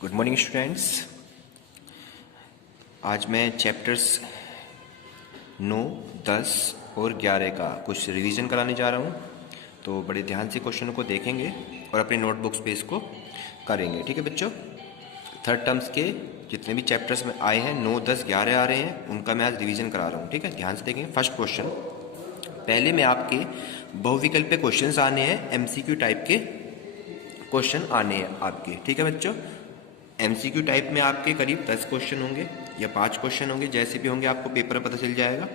Good morning students. आज मैं chapters 9, 10 और 11 का कुछ रिवीजन कराने जा रहा हूँ। तो बड़े ध्यान से क्वेश्चनों को देखेंगे और अपने नोटबुक्स पे इसको करेंगे। ठीक है बच्चों। थर्ड टर्म्स के जितने भी चैप्टर्स में आए हैं 9, 10, 11 आ रहे हैं, उनका मैं आज रिवीजन करा रहा हूँ। ठीक है, ध्यान से देखेंगे। फर्स्ट क्वेश्चन, पहले में आपके बहुविकल्पीय क्वेश्चंस आने हैं, एमसीक्यू टाइप के क्वेश्चन आने हैं आपके। ठीक है बच्चों। एमसीक्यू टाइप में आपके करीब 10 क्वेश्चन होंगे या 5 क्वेश्चन होंगे, जैसे भी होंगे आपको पेपर में पता चल जाएगा।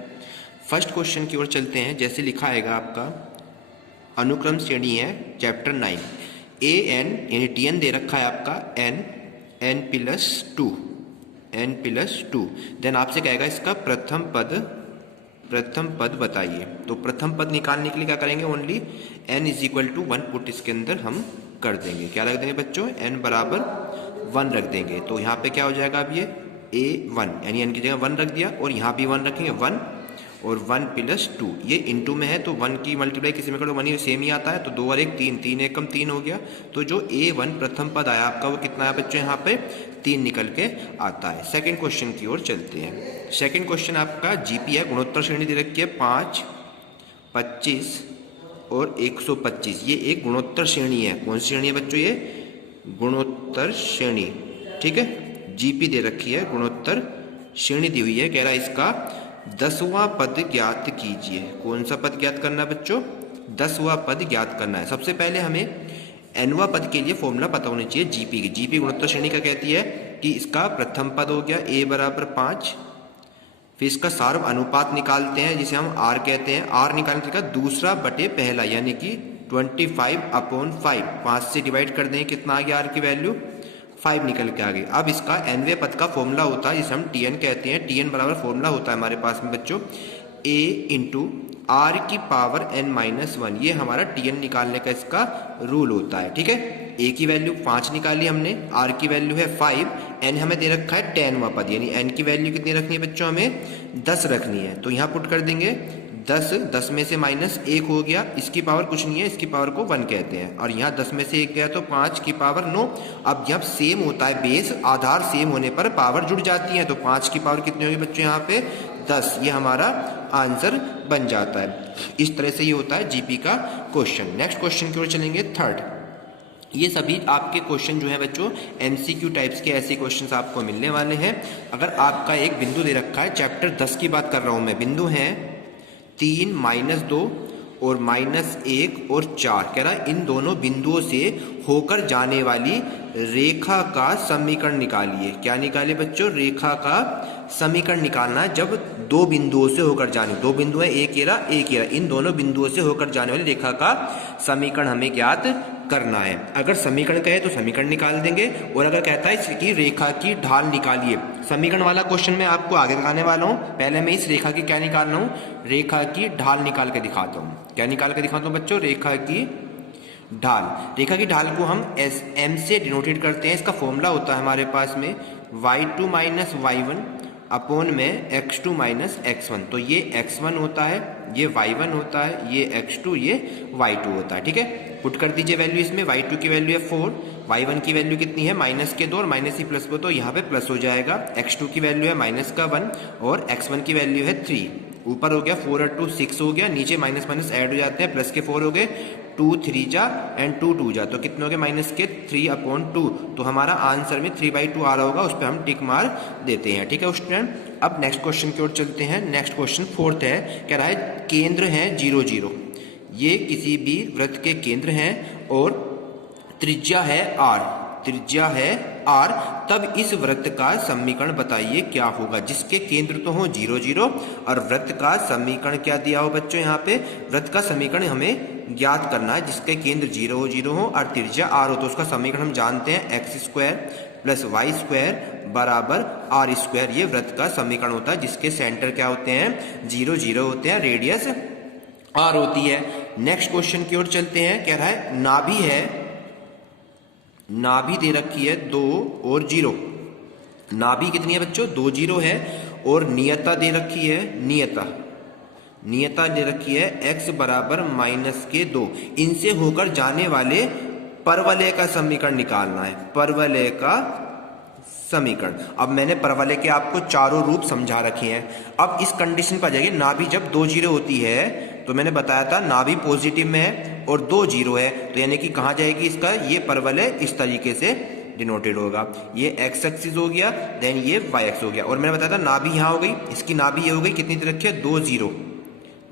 फर्स्ट क्वेश्चन की ओर चलते हैं। जैसे लिखा आएगा आपका अनुक्रम श्रेणी है चैप्टर 9, ए एन यानी टी एन दे रखा है आपका एन प्लस टू। देन आपसे कहेगा इसका प्रथम पद बताइए। तो प्रथम पद निकालने के लिए क्या करेंगे, only n is equal to 1 put इसके अंदर हम कर देंगे। क्या रख देंगे बच्चों, n बराबर 1 रख देंगे। तो यहाँ पे क्या हो जाएगा, अब ये a1 यानी n की जगह 1 रख दिया और यहाँ भी 1 रखेंगे, 1 और 1 प्लस 2। ये इनटू में है तो 1 की मल्टीप्लाई किसी में करो 1 ही सेम ही आता है। तो 2 और 1 3, 3 1 कम 3 हो गया। तो जो a1 प्रथम पद आया आपका वो कितना है बच्चों, यहाँ पे 3 निकल के आता है। सेकेंड क्वेश्चन की ओर चलते हैं। सेकेंड क्वेश्चन आपका जीपी है, गुणोत्तर श्रेणी दे रखी है 5, 25 और 125। ये एक गुणोत्तर श्रेणी है। कौन सी श्रेणी है बच्चों, ये गुणोत्तर श्रेणी। ठीक है, जीपी दे रखी है, गुणोत्तर श्रेणी दी हुई है। कह रहा है इसका 10वां पद ज्ञात कीजिए। कौन सा पद ज्ञात करना है बच्चों, 10वां पद ज्ञात करना है। सबसे पहले हमें nवां पद के लिए फॉर्मूला पता होना चाहिए जीपी की। जीपी गुणोत्तर श्रेणी का कहती है कि इसका प्रथम पद हो गया a बराबर 5, फिर इसका सार्व अनुपात निकालते हैं जिसे हम r कहते हैं। r निकालने का दूसरा बटे पहला यानी कि 25/5। 5 से डिवाइड कर दें, कितना आ गया r की वैल्यू 5 निकल के आ गई। अब इसका nवें पद का फॉर्मूला होता है जिसे हम tn कहते हैं। tn बराबर फॉर्मूला होता है हमारे पास में बच्चों a इंटू r की पावर n-1। ये हमारा tn निकालने का इसका रूल होता है। ठीक है, a की वैल्यू 5 निकाली हमने, r की वैल्यू है 5, n हमें दे रखा है 10वां पद यानी n की वैल्यू कितनी रखनी है बच्चों, हमें 10 रखनी है। तो यहाँ पुट कर देंगे 10 में से -1 हो गया, इसकी पावर कुछ नहीं है, इसकी पावर को 1 कहते हैं। और यहाँ 10 में से 1 गया तो 5 की पावर 9। अब जब सेम होता है बेस, आधार सेम होने पर पावर जुड़ जाती है। तो 5 की पावर कितनी होगी बच्चों, यहाँ पे 10। ये हमारा आंसर बन जाता है। इस तरह से ये होता है जीपी का क्वेश्चन। नेक्स्ट क्वेश्चन की ओर चलेंगे, थर्ड। ये सभी आपके क्वेश्चन जो है बच्चों एमसीक्यू टाइप्स के ऐसे क्वेश्चंस आपको मिलने वाले हैं। अगर आपका एक बिंदु दे रखा है, चैप्टर 10 की बात कर रहा हूं मैं, बिंदु है 3, -2 और -1 और 4। कह रहा है इन दोनों बिंदुओं से होकर जाने वाली रेखा का समीकरण निकालिए। क्या निकाले बच्चों, रेखा का समीकरण निकालना है जब दो बिंदुओं से होकर जाने, दो बिंदु है एक ये रहा, इन दोनों बिंदुओं से होकर जाने वाली रेखा का समीकरण हमें ज्ञात करना है। अगर समीकरण कहे तो समीकरण निकाल देंगे, और अगर कहता है इसकी रेखा की ढाल निकालिए, समीकरण वाला क्वेश्चन मैं आपको आगे दिखाने वाला हूं। पहले मैं इस रेखा की क्या निकाल रहा हूं, रेखा की ढाल निकाल के दिखाता हूं। क्या निकाल के दिखाता हूं बच्चों, रेखा की ढाल। रेखा की ढाल को हम m से डिनोटेट करते हैं। इसका फॉर्मूला होता है हमारे पास में y2 - y1 अपॉन में x2 - x1। तो ये x1 होता है, ये y1 होता है, ये x2, ये y2 होता है। ठीक है, पुट कर दीजिए वैल्यू इसमें। y2 की वैल्यू है 4, y1 की वैल्यू कितनी है -2 और माइनस ही प्लस को, तो यहाँ पे प्लस हो जाएगा। x2 की वैल्यू है -1 और x1 की वैल्यू है 3। ऊपर हो गया 4 और 2 6 हो गया, नीचे माइनस माइनस ऐड हो जाते हैं, प्लस के 4 हो गए, 2 3 जा एंड 2 2 जा, तो कितने हो गए -3/2। तो हमारा आंसर में 3/2 आ रहा होगा, उस पर हम टिक मार देते हैं। ठीक है स्टूडेंट। अब नेक्स्ट क्वेश्चन की ओर चलते हैं। नेक्स्ट क्वेश्चन फोर्थ है। कह रहा है केंद्र है 0 0। ये किसी भी वृत्त के केंद्र हैं और त्रिज्या है r, त्रिज्या है r, तब इस वृत्त का समीकरण बताइए क्या होगा। जिसके केंद्र तो हो 0 0 और वृत्त का समीकरण क्या दिया हो बच्चों, यहाँ पे वृत्त का समीकरण हमें ज्ञात करना है। जिसके केंद्र 0 0 हो और त्रिज्या r हो, तो उसका समीकरण हम जानते हैं x² + y² बराबर r²। ये वृत्त का समीकरण होता है जिसके सेंटर क्या होते हैं, 0 0 होते हैं, रेडियस r होती है। नेक्स्ट क्वेश्चन की ओर चलते हैं। कह रहा है नाभि है, नाभि दे रखी है 2 और 0। नाभि कितनी है बच्चों, 2 0 है, और नियता दे रखी है, नियता दे रखी है x बराबर -2। इनसे होकर जाने वाले परवलय का समीकरण निकालना है। परवलय का समीकरण। अब मैंने परवलय के आपको चारों रूप समझा रखे हैं। अब इस कंडीशन पर जाइए, नाभि जब 2 जीरो होती है तो मैंने बताया था नाभि पॉजिटिव में है और 2 जीरो है, तो यानी कि कहाँ जाएगी इसका ये परवलय इस तरीके से डिनोटेड होगा। ये एक्स एक्सिस हो गया, देन ये वाई एक्स हो गया। और मैंने बताया था नाभि यहाँ हो गई, इसकी नाभि ये हो गई, कितनी तरह रखी है 2 जीरो,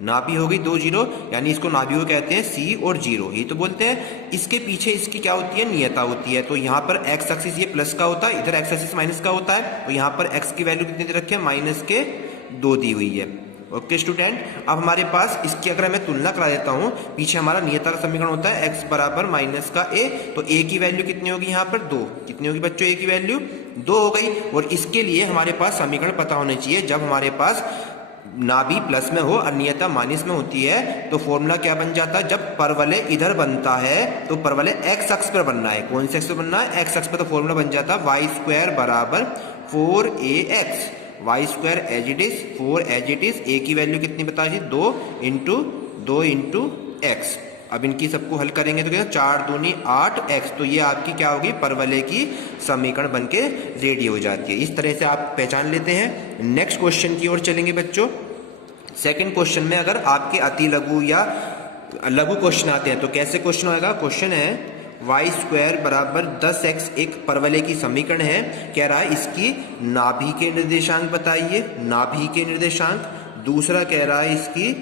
नाभि हो गई 2 जीरो, यानी इसको नाभि को कहते हैं सी और जीरो, ये तो बोलते हैं। इसके पीछे इसकी क्या होती है नियता होती है। तो यहाँ पर एक्स एक्सिस ये प्लस का होता है, इधर एक्स एक्सिस माइनस का होता है। तो यहाँ पर एक्स की वैल्यू कितनी दे रखी है -2 दी हुई है। ओके स्टूडेंट, अब हमारे पास इसकी अगर मैं तुलना करा देता हूँ, पीछे हमारा नियता का समीकरण होता है x बराबर -a, तो a की वैल्यू कितनी होगी यहाँ पर 2, कितनी होगी बच्चों a की वैल्यू 2 हो गई। और इसके लिए हमारे पास समीकरण पता होने चाहिए, जब हमारे पास नाभि प्लस में हो और नियता माइनस में होती है तो फॉर्मूला क्या बन जाता है, जब परवलय इधर बनता है तो परवलय एक्स अक्ष पर बनना है। कौन से अक्ष पर बनना है, एक्स अक्ष पर। तो फॉर्मूला बन जाता है y² बराबर 4ax, y² as it is 4 as it is, a की वैल्यू कितनी बता दी 2 इंटू x। अब इनकी सबको हल करेंगे तो क्या 4 दूनी 8x, तो ये आपकी क्या होगी परवलय की समीकरण बनके रेडी हो जाती है। इस तरह से आप पहचान लेते हैं। नेक्स्ट क्वेश्चन की ओर चलेंगे बच्चों। सेकंड क्वेश्चन में अगर आपके अति लघु या लघु क्वेश्चन आते हैं तो कैसे क्वेश्चन आएगा। क्वेश्चन है y² बराबर 10x एक परवलय की समीकरण है, कह रहा है इसकी नाभि के निर्देशांक बताइए, नाभि के निर्देशांक। दूसरा कह रहा है इसकी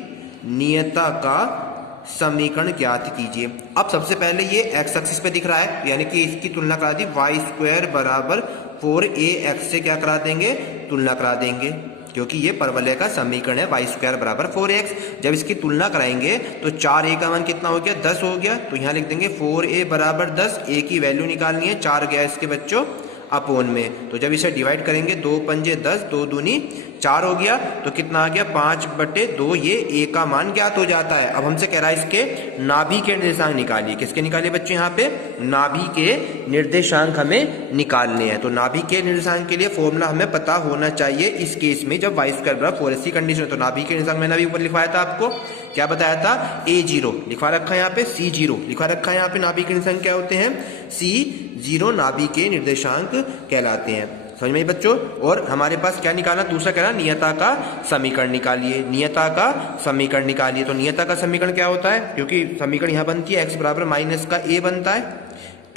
नियता का समीकरण ज्ञात कीजिए। अब सबसे पहले ये x एक्सिस पे दिख रहा है, यानी कि इसकी तुलना करा दी, y² बराबर 4ax से क्या करा देंगे, तुलना करा देंगे, क्योंकि ये परवलय का समीकरण है y² बराबर 4ax। जब इसकी तुलना कराएंगे तो 4a का मान कितना हो गया 10 हो गया, तो यहाँ लिख देंगे 4a बराबर 10, a की वैल्यू निकालनी है, 4 गया इसके बच्चों अपोन में। तो जब इसे डिवाइड करेंगे 2 पंजे 10, 2 दूनी 4 हो गया, तो कितना आ गया 5/2, ये a का मान ज्ञात हो जाता है। अब हमसे कह रहा है इसके नाभि के निर्देशांक निकालिए। किसके निकालिए बच्चों, यहाँ पे नाभि के निर्देशांक हमें निकालने हैं। तो नाभि के निर्देशांक के लिए फॉर्मूला हमें पता होना चाहिए। इस केस में जब y² बराबर 4 की कंडीशन है तो नाभि के निर्देशांक मैंने अभी ऊपर लिखवाया था, आपको क्या बताया था, a0 लिखवा रखा है यहाँ पे, c0 लिखवा रखा है यहाँ पे। नाभि के निर्देशांक क्या होते हैं, c0 नाभि के निर्देशांक कहलाते हैं। समझ में बच्चों। और हमारे पास क्या निकालना, दूसरा कह रहा नियता का समीकरण निकालिए, नियता का समीकरण निकालिए। तो नियता का समीकरण क्या होता है, क्योंकि समीकरण यहाँ बनती है x बराबर -a बनता है,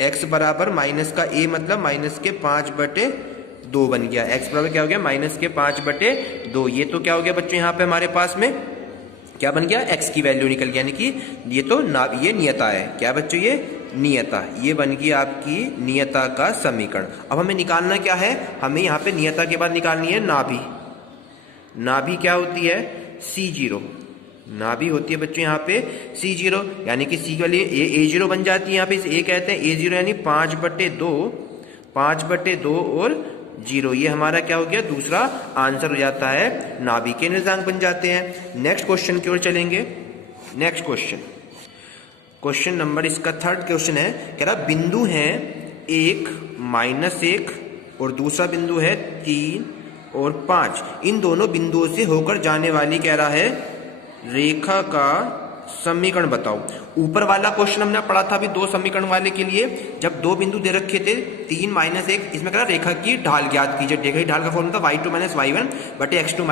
x बराबर -a मतलब -5/2 बन गया। x बराबर क्या हो गया -5/2। ये तो क्या हो गया बच्चों, यहाँ पे हमारे पास में क्या बन गया, x की वैल्यू निकल गया, यानी कि ये तो ये नियता है। क्या बच्चों, ये नियता, ये बन गई आपकी नियता का समीकरण। अब हमें निकालना क्या है, हमें यहाँ पे नियता के बाद निकालनी है नाभि। नाभि क्या होती है, c0, नाभि होती है बच्चों यहाँ पे c0, यानी कि c के लिए a0 बन जाती है। यहाँ पे a कहते हैं a0 यानी 5/2 और 0, ये हमारा क्या हो गया, दूसरा आंसर हो जाता है, नाभि के निर्देशांक बन जाते हैं। नेक्स्ट क्वेश्चन की ओर चलेंगे। नेक्स्ट क्वेश्चन नंबर इसका थर्ड क्वेश्चन है, कह रहा बिंदु है 1, -1 और दूसरा बिंदु है 3 और 5। इन दोनों बिंदुओं से होकर जाने वाली कह रहा है रेखा का समीकरण बताओ। ऊपर वाला क्वेश्चन हमने पढ़ा था अभी 2 समीकरण वाले के लिए, जब 2 बिंदु दे रखे थे 3 -1, इसमें कह रहा रेखा की ढाल ज्ञात कीजिए। रेखा की ढाल का फॉर्मूला था y2 - y1 बटे x2 -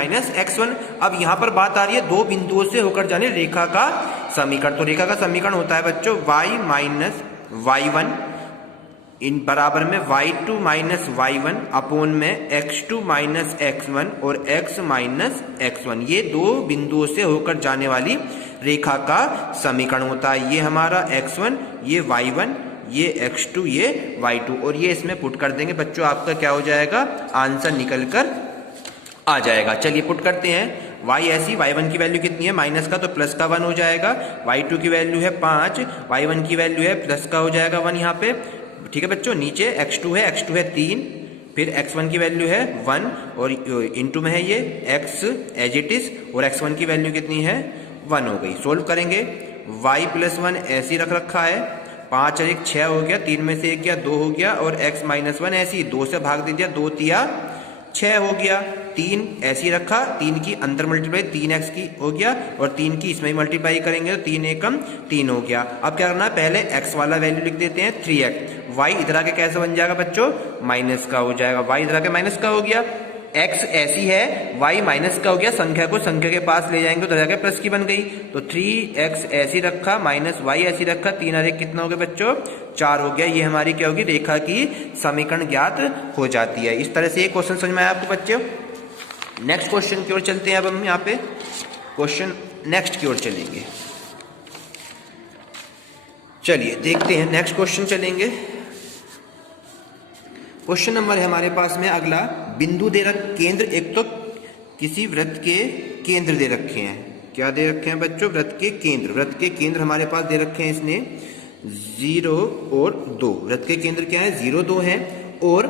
x1। अब यहाँ पर बात आ रही है 2 बिंदुओं से होकर जाने रेखा का समीकरण। तो रेखा का समीकरण होता है बच्चों y - y1 इन बराबर में y2 - y1 अपोन में x2 - x1 और x - x1। ये 2 बिंदुओं से होकर जाने वाली रेखा का समीकरण होता है। ये हमारा x1, ये y1, ये x2, ये y2, और ये इसमें पुट कर देंगे बच्चों, आपका क्या हो जाएगा, आंसर निकल कर आ जाएगा। चलिए पुट करते हैं। y ऐसी, y1 की वैल्यू कितनी है, माइनस का तो प्लस का 1 हो जाएगा, y2 की वैल्यू है 5, y1 की वैल्यू है प्लस का हो जाएगा 1 यहाँ पे, ठीक है बच्चों। नीचे x2 है 3, फिर x1 की वैल्यू है 1 और इनटू में है ये x एज इट इज, और x1 की वैल्यू कितनी है 1 हो गई। सोल्व करेंगे, y + 1 ऐसी रख रखा है, 5 और 1 6 हो गया, 3 में से 1 गया 2 हो गया, और x - 1 ऐसी 2 से भाग दे दिया, 2 तिया 6 हो गया। 3 ऐसी रखा, 3 की अंदर मल्टीप्लाई 3x की हो गया, और 3 की इसमें मल्टीप्लाई करेंगे तो 3 एकम 3 हो गया। अब क्या करना है, पहले x वाला वैल्यू लिख देते हैं 3x, y इधर आके कैसे बन जाएगा बच्चों, माइनस का हो जाएगा, y इधर आके माइनस का हो गया, x ऐसी है, y माइनस का हो गया, संख्या को संख्या के पास ले जाएंगे तो जाके प्लस की बन गई, तो 3x ऐसी रखा माइनस y ऐसी रखा, 3 और 1 कितना हो गया बच्चों, 4 हो गया। ये हमारी क्या होगी, रेखा की समीकरण ज्ञात हो जाती है। इस तरह से ये क्वेश्चन समझ में आया आपको बच्चों। नेक्स्ट क्वेश्चन की ओर चलते हैं। अब हम यहाँ पे क्वेश्चन नेक्स्ट की ओर चलेंगे। चलिए देखते हैं नेक्स्ट क्वेश्चन चलेंगे। क्वेश्चन नंबर है हमारे पास में अगला, बिंदु दे रख केंद्र, एक तो किसी वृत्त के केंद्र दे रखे हैं, क्या दे रखे हैं बच्चों, वृत्त के केंद्र। वृत्त के केंद्र हमारे पास दे रखे हैं इसने 0 और 2। वृत्त के केंद्र क्या है, 0 2 है, और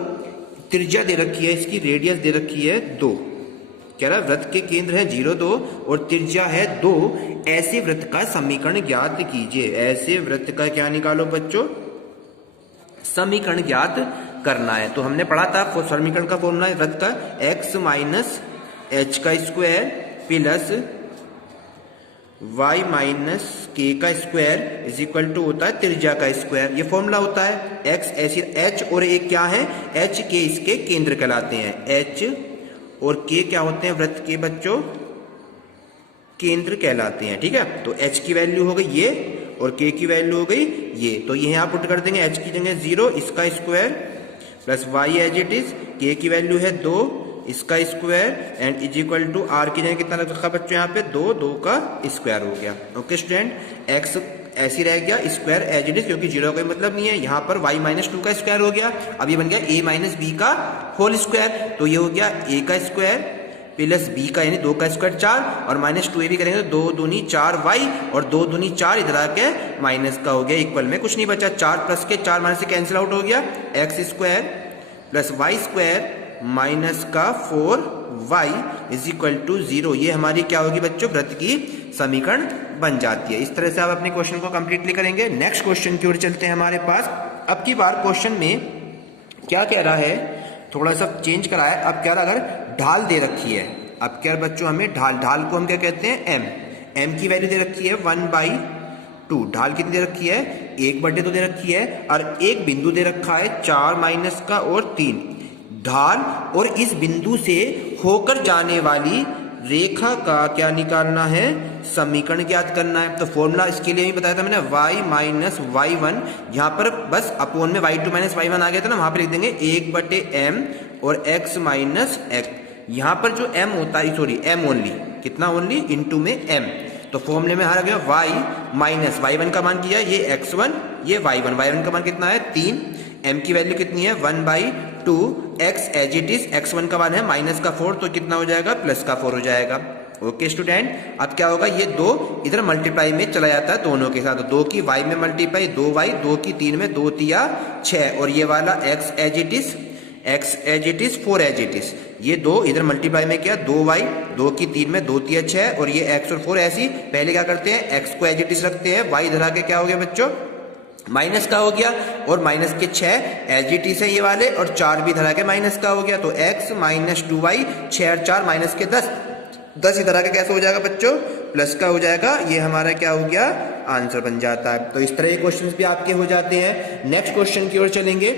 त्रिज्या दे रखी है, इसकी रेडियस दे रखी है 2। कह रहा है वृत्त के केंद्र है 0 2 और त्रिज्या है 2, ऐसे वृत्त का समीकरण ज्ञात कीजिए। ऐसे वृत्त का क्या निकालो बच्चों, समीकरण ज्ञात करना है। तो हमने पढ़ा था समीकरण का फॉर्मूला है वृत्त का, x माइनस एच का स्क्वायर प्लस y माइनस के का स्क्वायर इज इक्वल टू होता है त्रिज्या का स्क्वायर। ये फॉर्मूला होता है। x ऐसी, h और एक क्या है, h के इसके केंद्र कहलाते हैं, h और k क्या होते हैं, वृत्त के बच्चों केंद्र कहलाते हैं। ठीक है, तो h की वैल्यू हो गई ये और k की वैल्यू हो गई ये, तो ये यहाँ पुट कर देंगे, h की जगह 0 इसका square plus y as it is, k की वैल्यू है 2 इसका square and is equal to r की जगह कितना रखा बच्चों यहाँ पे 2 2 का स्क्वायर हो गया। ओके स्टूडेंट, x ऐसी रह गया, स्क्वायर एज इट इज, क्योंकि 0 का कोई मतलब नहीं है। यहाँ पर y माइनस 2 का स्क्वायर हो गया, अब ये बन गया a माइनस बी का होल स्क्वायर, तो ये हो गया a का स्क्वायर प्लस b का यानी 2 का स्क्वायर 4 और माइनस 2a भी करेंगे तो 2 दूनी 4y और 2 दूनी 4 इधर आके माइनस का हो गया, इक्वल में कुछ नहीं बचा, 4 प्लस के 4 माइनस से कैंसिल आउट हो गया, x square plus y square minus का 4y इज इक्वल टू 0। ये हमारी क्या होगी बच्चों, वृत्त की समीकरण बन जाती है। इस तरह से आप अपने क्वेश्चन को कंप्लीटली करेंगे। नेक्स्ट क्वेश्चन की ओर चलते हैं हमारे पास। अब की बार क्वेश्चन में क्या कह रहा है, थोड़ा सा चेंज करा है। अब क्या रहा, अगर ढाल दे रखी है, अब क्या बच्चों हमें ढाल को हम क्या कहते हैं, m की वैल्यू दे रखी है 1/2। ढाल कितनी दे रखी है, 1/2 दे रखी है, और एक बिंदु दे रखा है 4 माइनस का और 3। ढाल और इस बिंदु से होकर जाने वाली रेखा का क्या निकालना है, समीकरण ज्ञात करना है। तो फॉर्मूला इसके लिए भी बताया था मैंने, y माइनस y1, यहाँ पर बस अपोन में y2 माइनस y1 आ गया था ना, वहां पर लिख देंगे 1/m और x माइनस x। यहाँ पर जो m होता है, सॉरी m ओनली, कितना ओनली, इंटू में m, तो फॉर्मूले में आ गया y माइनस y1 का मान किया ये x1 ये y1 का मान कितना है 3, m की वैल्यू कितनी है 1/2, x as it is, x1 का मान है माइनस का 4, तो कितना हो जाएगा, प्लस का 4 हो जाएगा। ओके स्टूडेंट, अब क्या होगा, ये 2 इधर मल्टीप्लाई में चला जाता है दोनों के साथ, 2 की y में मल्टीप्लाई 2y, 2 की 3 में 2 तिया 6, और ये वाला x as it is 4 as it is, ये 2 इधर मल्टीप्लाई में किया 2y, 2 की 3 में 2 तिया 6, और ये x और 4 ऐसी। पहले क्या करते हैं, x को एज इट इज रखते हैं, y इधर आके क्या हो गया बच्चों, माइनस का हो गया, और माइनस के 6 एज इट इज है ये वाले, और 4 भी इधर आके माइनस का हो गया, तो x माइनस 2y, 6 और 4 माइनस के 10 इधर आके कैसे हो जाएगा बच्चों, प्लस का हो जाएगा। ये हमारा क्या हो गया, आंसर बन जाता है। तो इस तरह के क्वेश्चंस भी आपके हो जाते हैं। नेक्स्ट क्वेश्चन की ओर चलेंगे।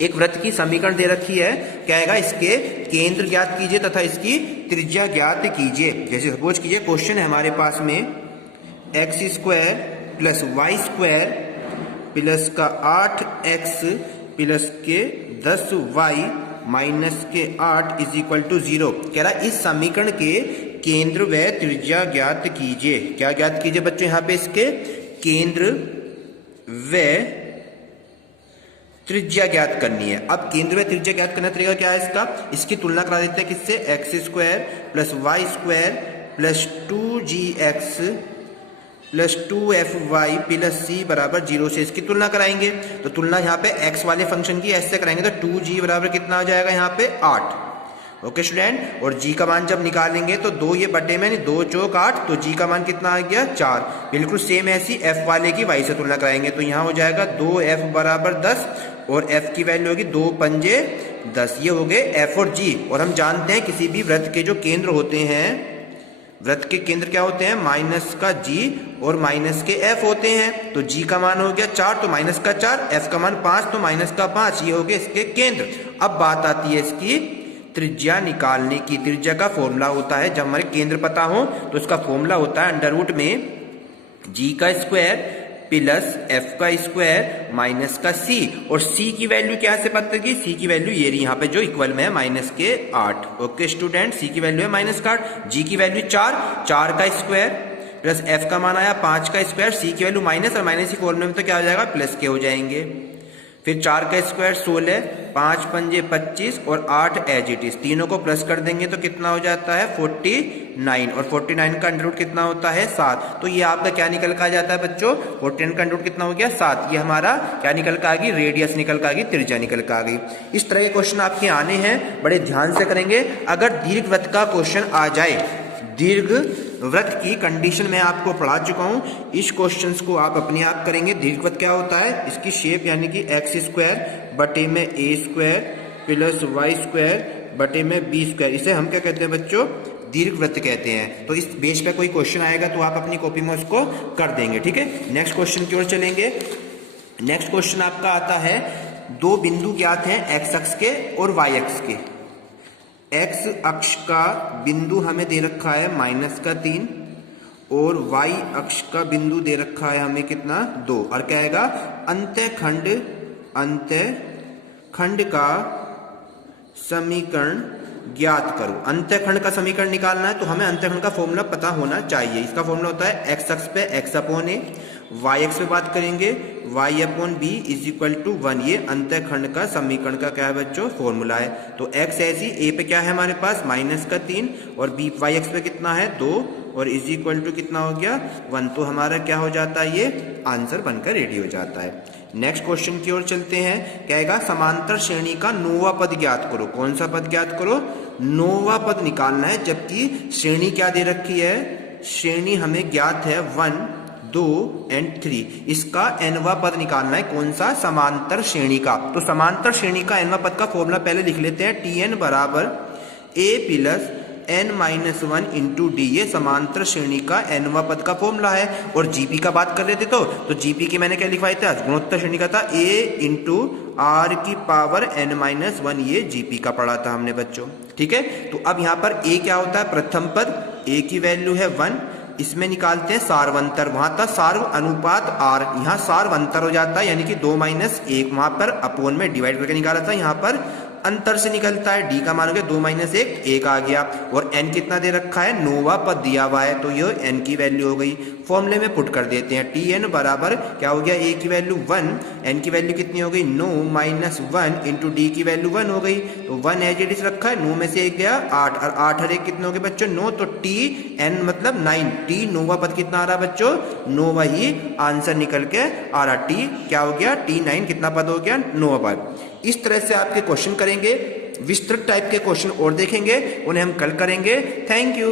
एक वृत्त की समीकरण दे रखी है, कहेगा इसके केंद्र ज्ञात कीजिए तथा इसकी त्रिज्या ज्ञात कीजिए। जैसे सपोज कीजिए क्वेश्चन है हमारे पास में x square plus y square plus का 8x प्लस के 10y माइनस के 8 इज इक्वल टू 0। कह रहा इस समीकरण के केंद्र व त्रिज्या ज्ञात कीजिए। क्या ज्ञात कीजिए बच्चों, यहाँ पे इसके केंद्र व त्रिज्या ज्ञात करनी है। अब केंद्र व त्रिज्या ज्ञात करने का तरीका क्या है इसका, इसकी तुलना करा देते हैं किससे, x square plus y square plus 2gx plus 2fy plus c बराबर 0 से इसकी तुलना कराएंगे। तो तुलना यहाँ पे x वाले फंक्शन की ऐसे कराएंगे, तो 2g बराबर कितना आ जाएगा यहाँ पे 8। ओके स्टूडेंट, और g का मान जब निकालेंगे तो 2 ये बटे में 2 चौक 8, तो g का मान कितना आ गया 4। बिल्कुल सेम ऐसी f वाले की y से तुलना कराएंगे, तो यहाँ हो जाएगा 2f बराबर 10 और f की वैल्यू होगी 2 पंजे 10। ये हो गए f और g। और हम जानते हैं किसी भी वृत्त के जो केंद्र होते हैं वृत्त के केंद्र क्या होते हैं, माइनस का जी और माइनस के एफ होते हैं। तो जी का मान हो गया 4 तो माइनस का 4, एफ का मान 5 तो माइनस का 5, ये हो गया इसके केंद्र। अब बात आती है इसकी त्रिज्या निकालने की। त्रिज्या का फॉर्मूला होता है, जब हमारे केंद्र पता हो तो इसका फॉर्मूला होता है अंडर रूट में जी का स्क्वायर प्लस एफ का स्क्वायर माइनस का सी। और सी की वैल्यू क्या से पता की, सी की वैल्यू ये रही यहाँ पे जो इक्वल में है माइनस के 8। ओके स्टूडेंट, सी की वैल्यू है माइनस का 8, जी की वैल्यू 4 का स्क्वायर प्लस एफ का मान आया 5 का स्क्वायर, सी की वैल्यू माइनस और माइनस की फॉर्मूले में तो क्या हो जाएगा, प्लस के हो जाएंगे। फिर 4 का स्क्वायर 16, 5 पंजे 25 और 8 एज इट इज, तीनों को प्लस कर देंगे तो कितना हो जाता है 49, और 49 का अंडर रूट कितना होता है 7। तो ये आपका क्या निकल कर आ जाता है बच्चों, 49 का अंडर रूट कितना हो गया 7। ये हमारा क्या निकल कर आ गई, रेडियस निकल कर आ गई, त्रिज्या निकल कर आ गई। इस तरह के क्वेश्चन आपके आने हैं, बड़े ध्यान से करेंगे। अगर दीर्घवृत्त का क्वेश्चन आ जाए, दीर्घ वृत्त की कंडीशन मैं आपको पढ़ा चुका हूं, इस क्वेश्चंस को आप अपने आप करेंगे। दीर्घवृत्त क्या होता है, इसकी शेप यानी कि एक्स स्क्वायर बटे में ए स्क्वायर प्लस वाई स्क्वायर बटे में बी स्क्वायर, इसे हम क्या कहते हैं बच्चों, दीर्घवृत्त कहते हैं। तो इस बेस पे कोई क्वेश्चन आएगा तो आप अपनी कॉपी में उसको कर देंगे, ठीक है। नेक्स्ट क्वेश्चन की ओर चलेंगे। नेक्स्ट क्वेश्चन आपका आता है, दो बिंदु ज्ञात हैं एक्स अक्ष के और वाई अक्ष के। एक्स अक्ष का बिंदु हमें दे रखा है -3 और वाई अक्ष का बिंदु दे रखा है हमें कितना 2। और क्या आएगा, अंतःखंड का समीकरण ज्ञात करो। अंतःखंड का समीकरण निकालना है तो हमें अंतःखंड का फॉर्मूला पता होना चाहिए। इसका फॉर्मूला होता है एक्स अक्ष पे x अपॉन ए, वाई अक्ष पे बात करेंगे y upon B is equal to 1। ये अंतःखंड का समीकरण का क्या है बच्चों, फॉर्मूला है। तो x ऐसी a पे क्या है हमारे पास -3 और b y अक्ष पे कितना है 2 और इज इक्वल टू कितना हो गया 1। तो हमारा क्या हो जाता है, ये आंसर बनकर रेडी हो जाता है। नेक्स्ट क्वेश्चन की ओर चलते हैं। कहेगा समांतर श्रेणी का नौवां पद ज्ञात करो। कौन सा पद ज्ञात करो, नौवां पद निकालना है। जबकि श्रेणी क्या दे रखी है, श्रेणी हमें ज्ञात है 1 2 और 3, इसका nवां पद निकालना है। कौन सा, समांतर श्रेणी का। तो समांतर श्रेणी का nवां पद का फॉर्मूला पहले लिख लेते हैं, tn बराबर a plus n-1 into D. ये समांतर श्रेणी का nवां पद का फॉर्मूला है। और जीपी का बात कर रहे थे तो जीपी की मैंने क्या लिखवाया था, गुणोत्तर श्रेणी का था a इंटू r की पावर n-1, ये जीपी का पढ़ा था हमने बच्चों, ठीक है। तो अब यहाँ पर a क्या होता है, प्रथम पद, a की वैल्यू है 1, इसमें निकालते हैं सार्वंतर। वहां था सार्व अनुपात r, यहाँ सार्वंतर हो जाता है, यानी कि 2 - 1 वहां पर अपोन में डिवाइड करके निकाला था, यहाँ पर अंतर से निकलता है। डी का मान हो गया 2 - 1 आ गया। और n कितना दे रखा है, नौवां पद दिया हुआ है, तो ये n की वैल्यू हो गई। फॉर्मूले में पुट कर देते हैं, tn बराबर क्या हो गया, a की वैल्यू 1, n की वैल्यू कितनी हो गई 9 - 1 इंटू डी की वैल्यू 1 हो गई। तो 1 एज इट इज रखा है, 9 में से 1 गया 8 और 8 और 1 कितने हो गए बच्चों 9। तो tn मतलब 9, t नौवां पद कितना आ रहा है बच्चों, 9 ही आंसर निकल के आ रहा। t क्या हो गया, t9 कितना पद हो गया, 9वां पद। इस तरह से आपके क्वेश्चन करेंगे। विस्तृत टाइप के क्वेश्चन और देखेंगे, उन्हें हम कल करेंगे। Thank you.